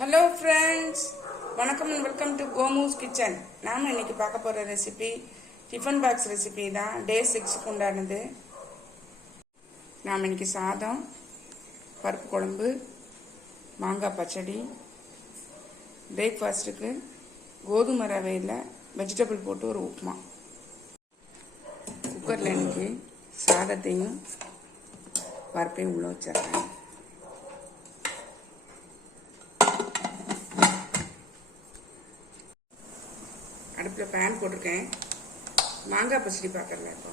Hello friends, வணக்கம் and welcome to கோமூஸ் kitchen. நாம் இன்னைக்கு பார்க்க போகிற ரெசிபி டிஃபன் பாக்ஸ் ரெசிபி தான். டே 6க்கு உண்டானது. நாம் இன்னைக்கு சாதம், பருப்பு குழம்பு, மாங்காய் பச்சடி, பிரேக்ஃபாஸ்ட்டுக்கு கோதுமை ரவையில் வெஜிடபிள் போட்டு ஒரு உப்புமா. குக்கரில் இன்னைக்கு சாதத்தையும் பருப்பையும் உள்ள வச்சிடுறேன். அடுப்பில் பேன் போட்டிருக்கேன். மாங்காய் பச்சடி பார்க்கறல. இப்போ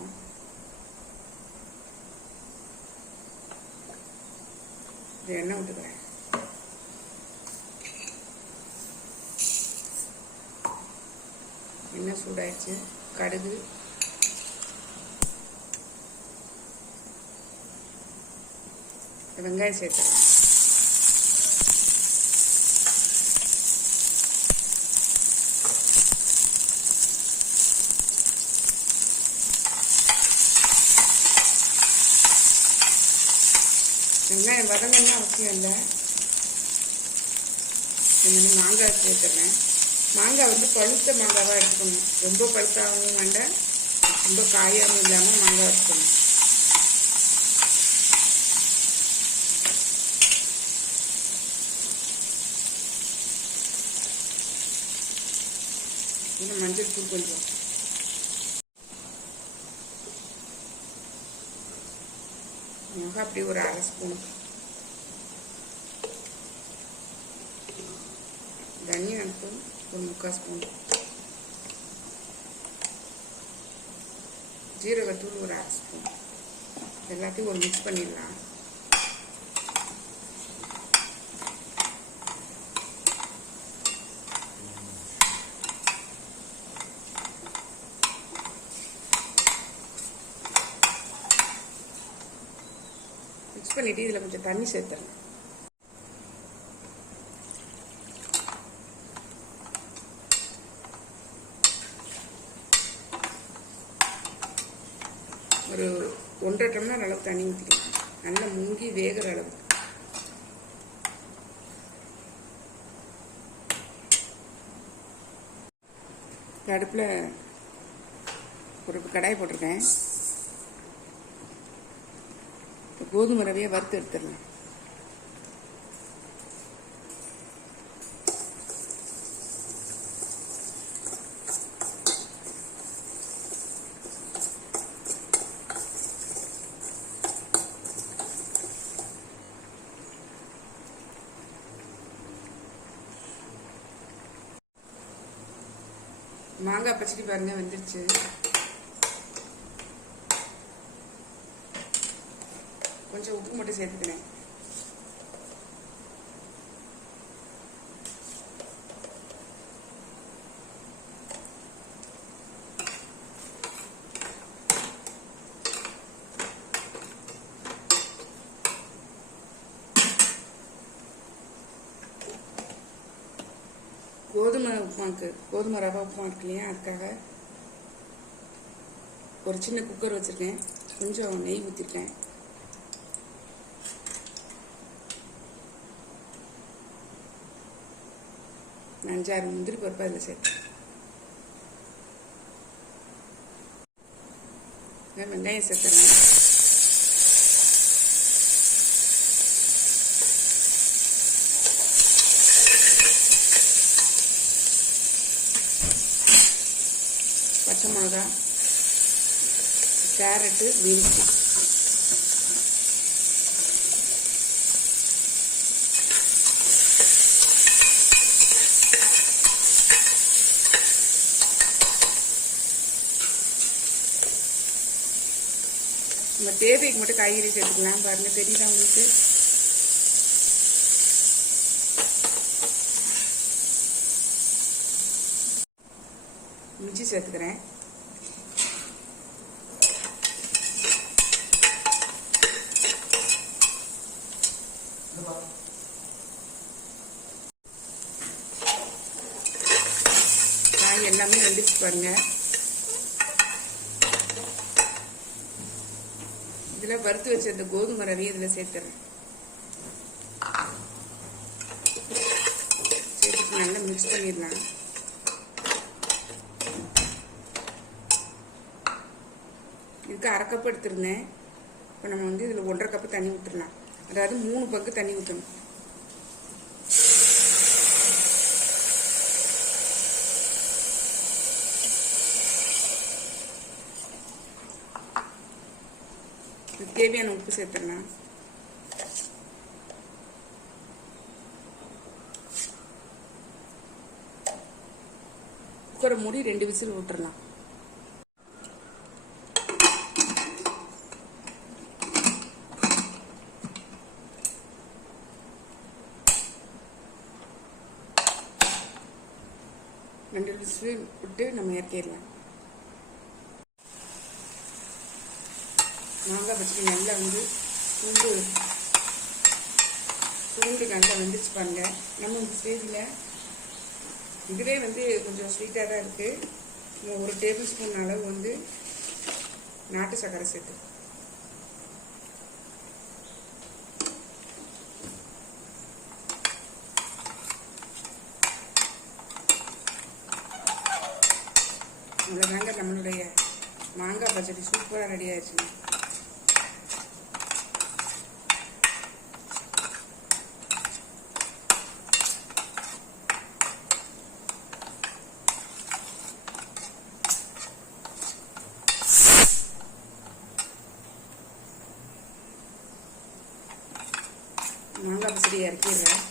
எண்ணெய் விட்டுக்கிறேன். எண்ணெய் சூடாயிடுச்சு. கடுகு, வெங்காயம் சேர்த்துறேன். வெங்காயம் வதங்கன்னு அவசியம் இல்லை. மாங்காய் சேர்த்துறேன். மாங்காய் பழுத்த மாங்காவாக எடுத்துக்கணும். ரொம்ப பழுத்தாகவும் வேண்டாம், ரொம்ப காயாகவும் இல்லாமல் மாங்காய் எடுத்துக்கணும். இன்னும் மஞ்சள் தூள் கொஞ்சம், மிளகாய் அப்படி ஒரு அரை ஸ்பூன், தனியாத்தூள் ஒரு 3/4 ஸ்பூன், ஜீரகத்தூள் ஒரு அரை ஸ்பூன். எல்லாத்தையும் ஒரு மிக்ஸ் பண்ணிடலாம். மிக்ஸ் பண்ணிட்டு இதில் கொஞ்சம் தண்ணி சேர்த்துடலாம். ஒரு 1.5 டம்ளர் அளவு தண்ணி ஊற்றிக்கலாம். நல்லா முங்கி வேகிற அளவுக்கு. அடுப்பில் ஒரு கடாய் போட்டிருக்கேன். கோதுமை ரவையை வறுத்து எடுத்துடலாம். மாங்காய் பச்சடி பாருங்க, வெந்துருச்சு. கொஞ்சம் உப்பு மட்டும் சேர்த்துக்கிறேன். கோதுமை உப்புமாக்கு, கோதுமை ரவை உப்புமா இருக்கு இல்லையா, அதுக்காக ஒரு சின்ன குக்கர் வச்சுருக்கேன். கொஞ்சம் நெய் ஊற்றிருக்கேன். நான் 5-6 முந்திரி பருப்பு அதில் சேர்த்தேன். வெங்காயம் சேர்த்துறேன். பச்சை மிளகா, கேரட்டு, பீன்ஸ், நம்ம தேவைக்கு மட்டும் காய்கறி சேர்த்துக்கலாம். பாருங்க, தெரியுதா உங்களுக்கு? இஞ்சி சேர்த்துக்கிறேன். காய் எல்லாமே வெந்துச்சு பாருங்க. இதில் வறுத்து வச்ச இந்த கோதுமை ரவையை இதில் சேர்த்துறேன். நல்லா மிக்ஸ் பண்ணிடலாம். இதுக்கு 1/2 கப் எடுத்துருந்தேன். இப்போ நம்ம வந்து இதில் 1/2 கப்பு தண்ணி ஊற்றிடலாம். அதாவது 3 பங்கு தண்ணி ஊற்றணும். தேவையான உப்பு சேர்த்துடலாம். குக்கரை மூடி 2 விசில் விட்டுறலாம். ரெண்டு விசில் விட்டு நம்ம இறக்கிடலாம். மாங்காய் பச்சடி நல்லா வந்து பூண்டு நல்லா வந்துச்சு பாருங்க. நம்ம இந்த ஸ்டேஜில் இதுவே வந்து கொஞ்சம் ஸ்வீட்டாக தான் இருக்குது. 1 டேபிள் ஸ்பூன் அளவு வந்து நாட்டு சர்க்கரை சேர்த்து அவ்வளோதாங்க. நம்மளுடைய மாங்காய் பச்சடி சூப்பராக ரெடி ஆயிடுச்சுங்க. மாங்காய் பச்சடி இறக்கிடுறேன்.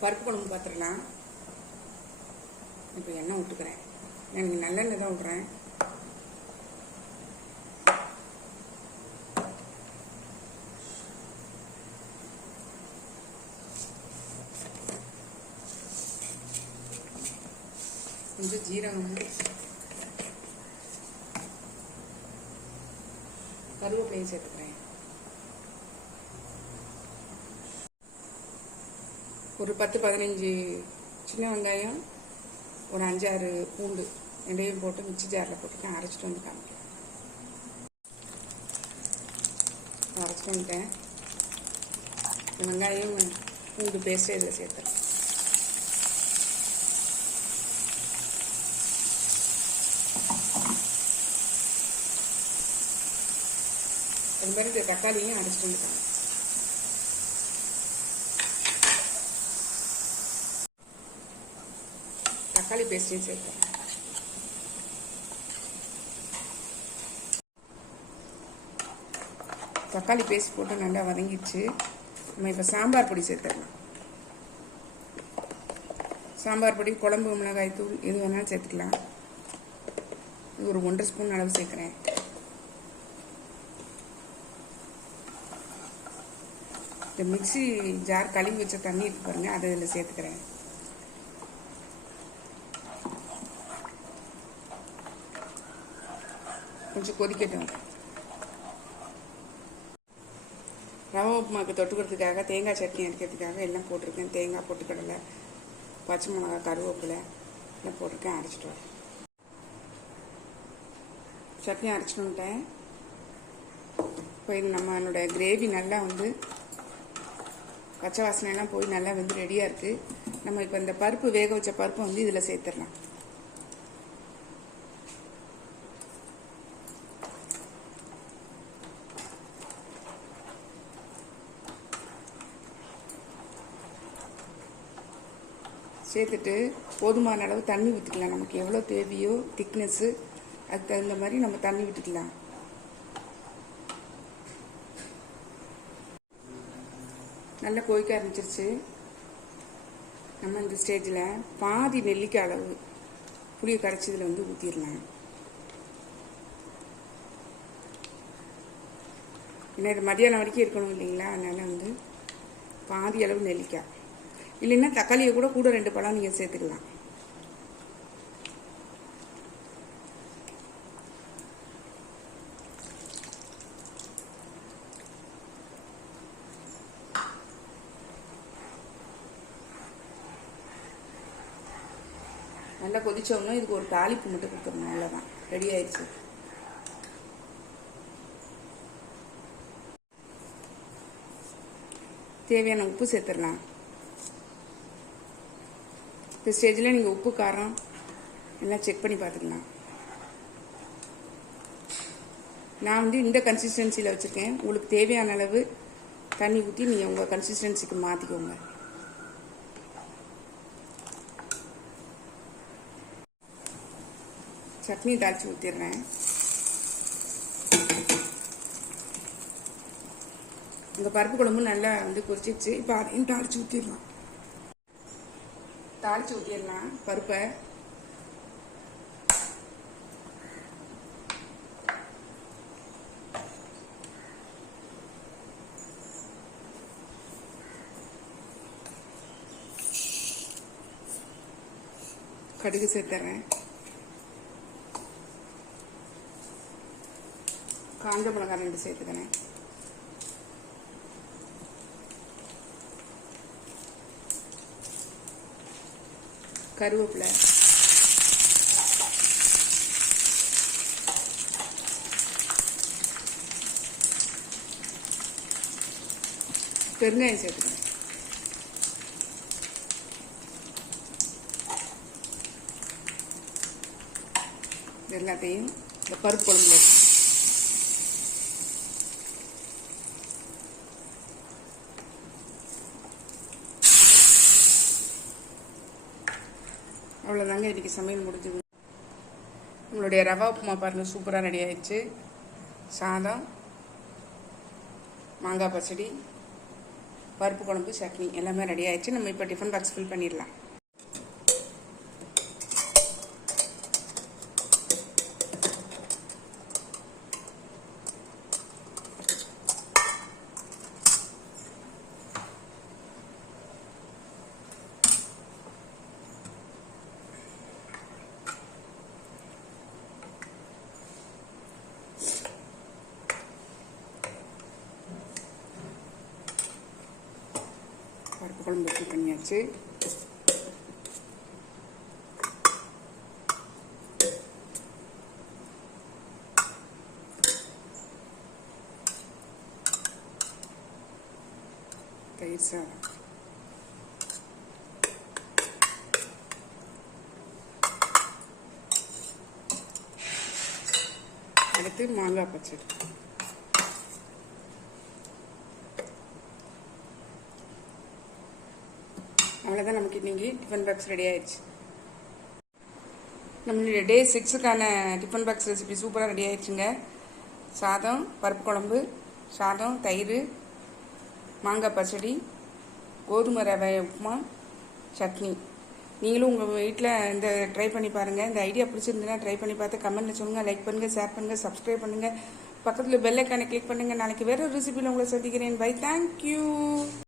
பருப்பு குழம்பு பார்த்துடலாம். இப்போ எண்ணெய் விட்டுக்கிறேன். நான் நல்லெண்ணெய் தான் விட்றேன். கொஞ்சம் ஜீரகம், கருவேப்பிலையும் சேர்த்துக்கிறேன். ஒரு 10-15 சின்ன வெங்காயம், ஒரு 5-6 பூண்டு ரெண்டையும் போட்டு மிக்ஸி ஜாரில் போட்டு அரைச்சிட்டு வந்து காமிக்கிறேன். அரைச்சிட்டு வந்துட்டேன். வெங்காயம் பூண்டு பேஸ்ட்டு இதில் சேர்த்துறேன். அது மாதிரி இந்த தக்காளியும் அரைச்சிட்டு வந்துட்டாங்க. தக்காளி பேஸ்டையும் சேர்ப்பேன். தக்காளி பேஸ்ட் போட்டு நல்லா வதங்கிடுச்சு. நம்ம இப்போ சாம்பார் பொடி சேர்த்துடலாம். சாம்பார் பொடி, குழம்பு மிளகாய் தூள் எது வேணாலும் சேர்த்துக்கலாம். இது ஒரு 1.5 ஸ்பூன் அளவு சேர்க்குறேன். இந்த மிக்ஸி ஜார் கழுவி வச்ச தண்ணி இருக்கு பாருங்க, அதை இதில் சேர்த்துக்கிறேன். கொஞ்சம் கொதிக்கட்டும். ரவை உப்புமாவுக்கு தொட்டுக்கிறதுக்காக தேங்காய் சட்னி அரைக்கிறதுக்காக எல்லாம் போட்டிருக்கேன். தேங்காய், பொட்டுக்கடலை, பச்சை மிளகா, கருவேப்பிலை எல்லாம் போட்டிருக்கேன். அரைச்சிட்டு வரேன். சட்னி அரைச்சிட்டு வந்துட்டேன். இப்போ இது நம்மளோட கிரேவி நல்லா வந்து பச்சை வாசனைலாம் போய் நல்லா வந்து ரெடியாக இருக்குது. நம்ம இப்போ இந்த பருப்பு, வேக வச்ச பருப்பை வந்து இதில் சேர்த்துடலாம். சேர்த்துட்டு போதுமான அளவு தண்ணி ஊற்றிக்கலாம். நமக்கு எவ்வளோ தேவையோ திக்னஸ்ஸு, அதுக்கு தகுந்த மாதிரி நம்ம தண்ணி விட்டுக்கலாம். நல்லா கொதிக்க ஆரம்பிச்சிருச்சு. நம்ம இந்த ஸ்டேஜில் பாதி நெல்லிக்காய் அளவு புளியை கரைச்சி இதில் வந்து ஊற்றிடலாம். ஏன்னா இது மதியானம் வரைக்கும் இருக்கணும் இல்லைங்களா, அதனால் வந்து பாதி அளவு நெல்லிக்காய், இல்லைன்னா தக்காளியை கூட 2 பழம் நீங்கள் சேர்த்துக்கலாம். நல்லா கொதிச்சோம்னா இதுக்கு ஒரு தாளிப்பு மட்டும் கொடுத்துடணும். அவ்வளோதான், ரெடி ஆயிடுச்சு. தேவையான உப்பு சேர்த்துடலாம். இந்த ஸ்டேஜில் நீங்கள் உப்பு காரம் எல்லாம் செக் பண்ணி பார்த்துக்கலாம். நான் வந்து இந்த கன்சிஸ்டன்சியில் வச்சுருக்கேன். உங்களுக்கு தேவையான அளவு தண்ணி ஊற்றி நீங்கள் உங்கள் கன்சிஸ்டன்சிக்கு மாற்றிக்கோங்க. சட்னி தாளித்து ஊற்றிடுறேன். இந்த பருப்பு குழம்பு நல்லா வந்து கொதிச்சிச்சு. இப்போ அதையும் தாளித்து ஊற்றிடலாம். பருப்பை. கடுகு சேர்த்துறேன். காஞ்ச மிளகாய் 2 சேர்த்துக்கிறேன். கருவேப்பிலை, பெருங்காயம் சேர்த்துக்கிறேன். எல்லாத்தையும் இந்த பருப்பு குழம்புல அவ்வளோதாங்க. இன்றைக்கி சமையல் முடிஞ்சது. உங்களுடைய ரவா உப்புமா பாருங்கள், சூப்பராக ரெடி ஆயிடுச்சு. சாதம், மாங்காய் பச்சடி, பருப்பு குழம்பு, சட்னி எல்லாமே ரெடி ஆயிடுச்சு. நம்ம இப்போ டிஃபன் பாக்ஸ் ஃபில் பண்ணிடலாம். பருப்பு குழம்பு வச்சு பண்ணியாச்சு. தயிர் சாதம், அடுத்து மாங்காய் பச்சடி. அவ்வளோதான், நமக்கு இன்றைக்கி டிஃபன் பாக்ஸ் ரெடி ஆயிடுச்சு. நம்மளுடைய டே 6க்கான டிஃபன் பாக்ஸ் ரெசிபி சூப்பராக ரெடி ஆயிடுச்சுங்க. சாதம், பருப்பு குழம்பு, சாதம், தயிர், மாங்காய் பச்சடி, கோதுமை ரவை உப்புமா, சட்னி. நீங்களும் உங்கள் வீட்டில் இந்த ட்ரை பண்ணி பாருங்கள். இந்த ஐடியா பிடிச்சிருந்ததுன்னா ட்ரை பண்ணி பார்த்து கமெண்ட்டில் சொல்லுங்கள். லைக் பண்ணுங்கள், ஷேர் பண்ணுங்கள், சப்ஸ்கிரைப் பண்ணுங்கள், பக்கத்தில் பெல் ஐக்கானை கிளிக் பண்ணுங்கள். நாளைக்கு வேறு ஒரு ரெசிபியில் உங்களை சந்திக்கிறேன். Bye, thank you.